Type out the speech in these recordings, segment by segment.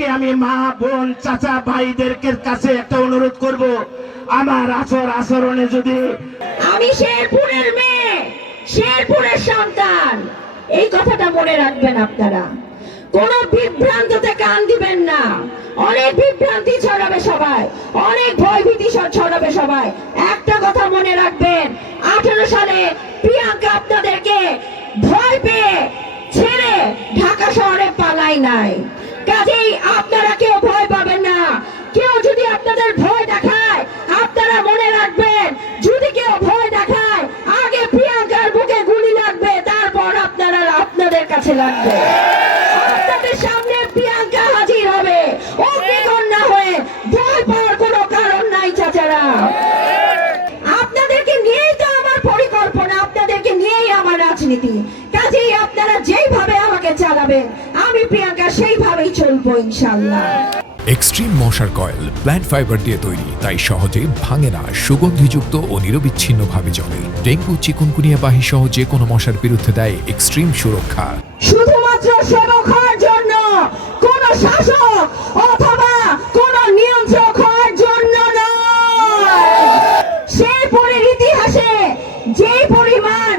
থেকে আমি মা বোন চাচা ভাইদেরকে কাছে একটা অনুরোধ করব, আমার আচরণে যদি আমি শেরপুরের মেয়ে, শেরপুরের সন্তান, এই কথাটা মনে রাখবেন আপনারা। কোন বিভ্রান্ততে কান দিবেন না। অনেক বিভ্রান্তি ছড়াবে সবাই, অনেক ভয়ভীতি ছড়াবে সবাই। একটা কথা মনে রাখবেন, 18 সালে প্রিয়াঙ্কা আপনাদেরকে ভয় পেয়ে ছেড়ে ঢাকা শহরে পালাই নাই। কাজেই আপনারা কেউ ভয় পাবেন না। কেউ যদি আপনাদের ভয় দেখায়, আপনারা মনে রাখবেন, যদি কেউ ভয় দেখায়, আগে প্রিয়াঙ্কার বুকে গুলি লাগবে, তারপর আপনাদের কাছে লাগবে। আপনাদের সামনে প্রিয়াঙ্কা হাজির হবে অগ্নিকন্যা হয়ে। ভয় পাওয়ার কোনো কারণ নাই চাচারা। আপনাদেরকে নিয়েই তো আমার পরিকল্পনা, আপনাদেরকে নিয়েই আমার রাজনীতি। কাজেই আপনারা যেইভাবে আমাকে চালাবেন, আমি প্রিয়াঙ্কা সেইভাবেই চলবো ইনশাআল্লাহ। এক্সট্রিম মশার কয়েল প্ল্যান্ট ফাইবার দিয়ে তৈরি, তাই সহজে ভাঙে না, সুগন্ধিযুক্ত ও নিরবিচ্ছিন্নভাবে জ্বলে। ডেঙ্গু, চিকুনগুনিয়া বাহি সহ যে কোনো মশার বিরুদ্ধে দেয় এক্সট্রিম সুরক্ষা। শুধুমাত্র সেবক হওয়ার জন্য, কোন শাসক অথবা কোন নিয়ন্ত্রক হওয়ার জন্য নয়। শেরপুরের ইতিহাসে যে পরিমাণ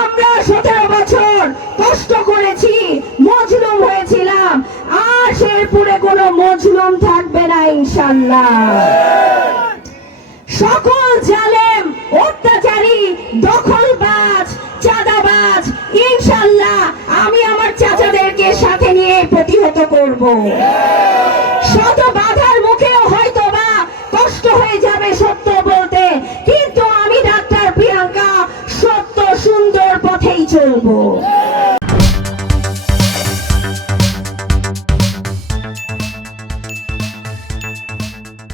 আমরা 17 বছর কষ্ট করেছি, মজলুম হয়েছিলাম, আর শেরপুরে কোনো মজলুম থাকবে না ইনশাআল্লাহ। সকল জালেম, অত্যাচারী, দখলবাজ, চাঁদাবাজ ইনশাআল্লাহ আমি আমার চাচাদেরকে সাথে নিয়ে প্রতিহত করব।